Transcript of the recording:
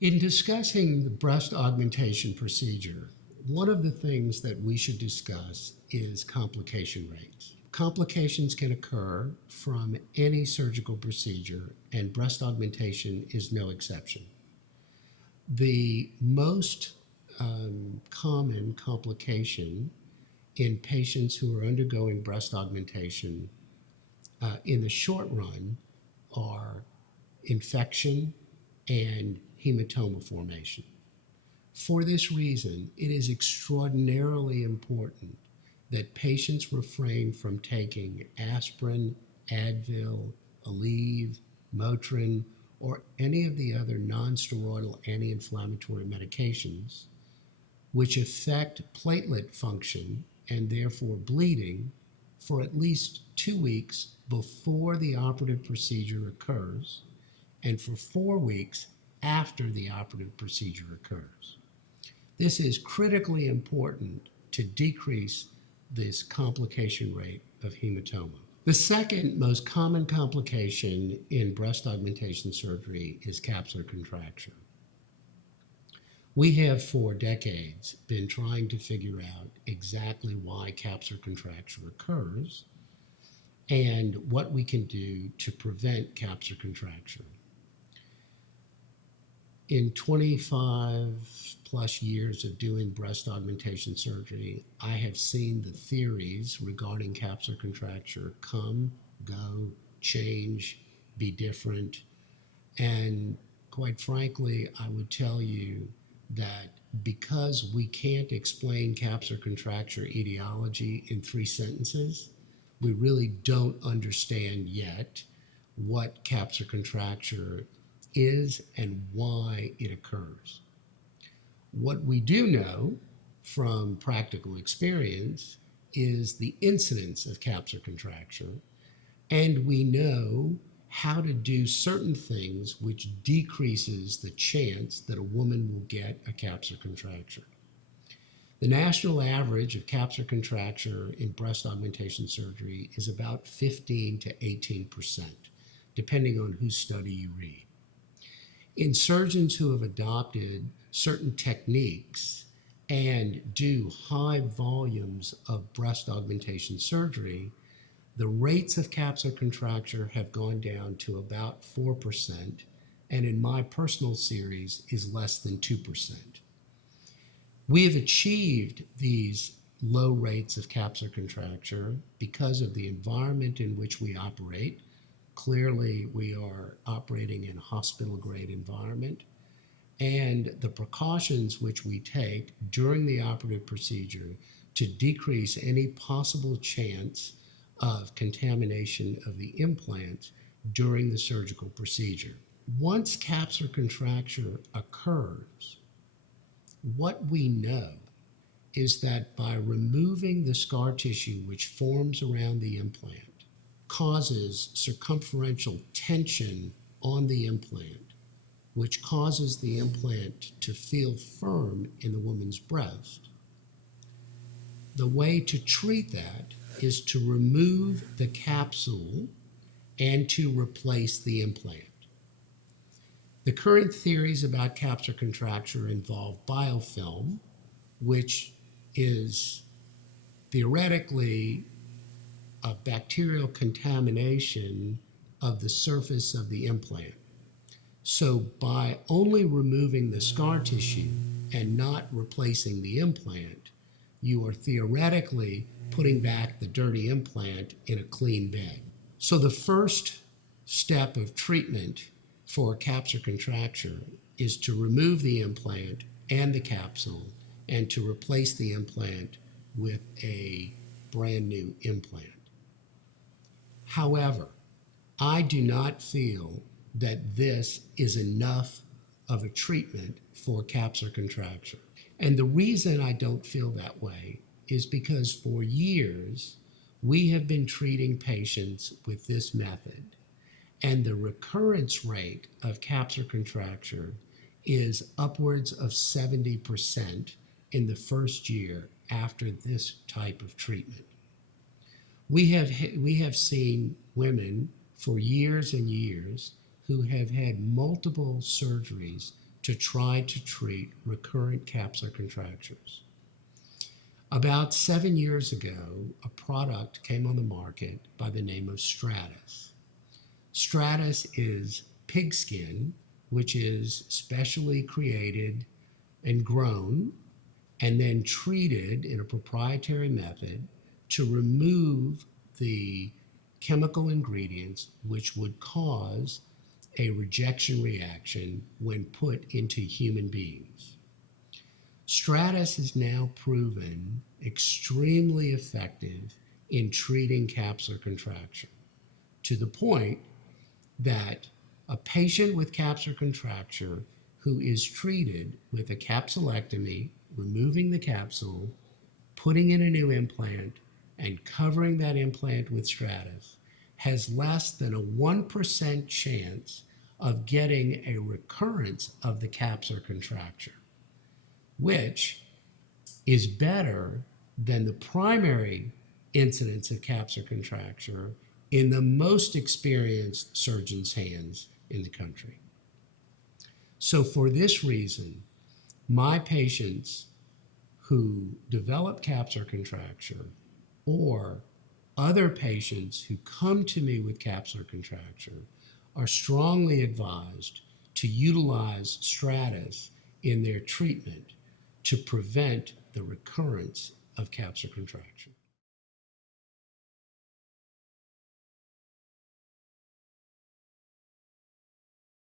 In discussing the breast augmentation procedure, one of the things that we should discuss is complication rates. Complications can occur from any surgical procedure, and breast augmentation is no exception. The most common complication in patients who are undergoing breast augmentation in the short run are infection and hematoma formation. For this reason, it is extraordinarily important that patients refrain from taking aspirin, Advil, Aleve, Motrin, or any of the other nonsteroidal anti-inflammatory medications which affect platelet function and therefore bleeding for at least 2 weeks before the operative procedure occurs and for 4 weeks after the operative procedure occurs. This is critically important to decrease this complication rate of hematoma. The second most common complication in breast augmentation surgery is capsular contracture. We have for decades been trying to figure out exactly why capsular contracture occurs and what we can do to prevent capsular contracture. In 25 plus years of doing breast augmentation surgery, I have seen the theories regarding capsular contracture come, go, change, be different. And quite frankly, I would tell you that because we can't explain capsular contracture etiology in 3 sentences, we really don't understand yet what capsular contracture is and why it occurs. What we do know from practical experience is the incidence of capsular contracture, and we know how to do certain things which decreases the chance that a woman will get a capsular contracture. The national average of capsular contracture in breast augmentation surgery is about 15 to 18%, depending on whose study you read. In surgeons who have adopted certain techniques and do high volumes of breast augmentation surgery, the rates of capsular contracture have gone down to about 4%, and in my personal series is less than 2%. We have achieved these low rates of capsular contracture because of the environment in which we operate. Clearly, we are operating in a hospital-grade environment, and the precautions which we take during the operative procedure to decrease any possible chance of contamination of the implant during the surgical procedure. Once capsular contracture occurs, what we know is that by removing the scar tissue which forms around the implant, causes circumferential tension on the implant, which causes the implant to feel firm in the woman's breast. The way to treat that is to remove the capsule and to replace the implant. The current theories about capsular contracture involve biofilm, which is theoretically a bacterial contamination of the surface of the implant. So by only removing the scar tissue and not replacing the implant, you are theoretically putting back the dirty implant in a clean bed. So the first step of treatment for capsular contracture is to remove the implant and the capsule and to replace the implant with a brand new implant. However, I do not feel that this is enough of a treatment for capsular contracture. And the reason I don't feel that way is because for years, we have been treating patients with this method, and the recurrence rate of capsular contracture is upwards of 70% in the first year after this type of treatment. We have seen women for years and years who have had multiple surgeries to try to treat recurrent capsular contractures. About 7 years ago, a product came on the market by the name of Stratus. Stratus is pigskin, which is specially created and grown and then treated in a proprietary method to remove the chemical ingredients which would cause a rejection reaction when put into human beings. Stratus is now proven extremely effective in treating capsular contracture, to the point that a patient with capsular contracture who is treated with a capsulectomy, removing the capsule, putting in a new implant, and covering that implant with Stratus, has less than a 1% chance of getting a recurrence of the capsular contracture, which is better than the primary incidence of capsular contracture in the most experienced surgeon's hands in the country. So for this reason, my patients who develop capsular contracture or other patients who come to me with capsular contracture are strongly advised to utilize Stratus in their treatment to prevent the recurrence of capsular contracture.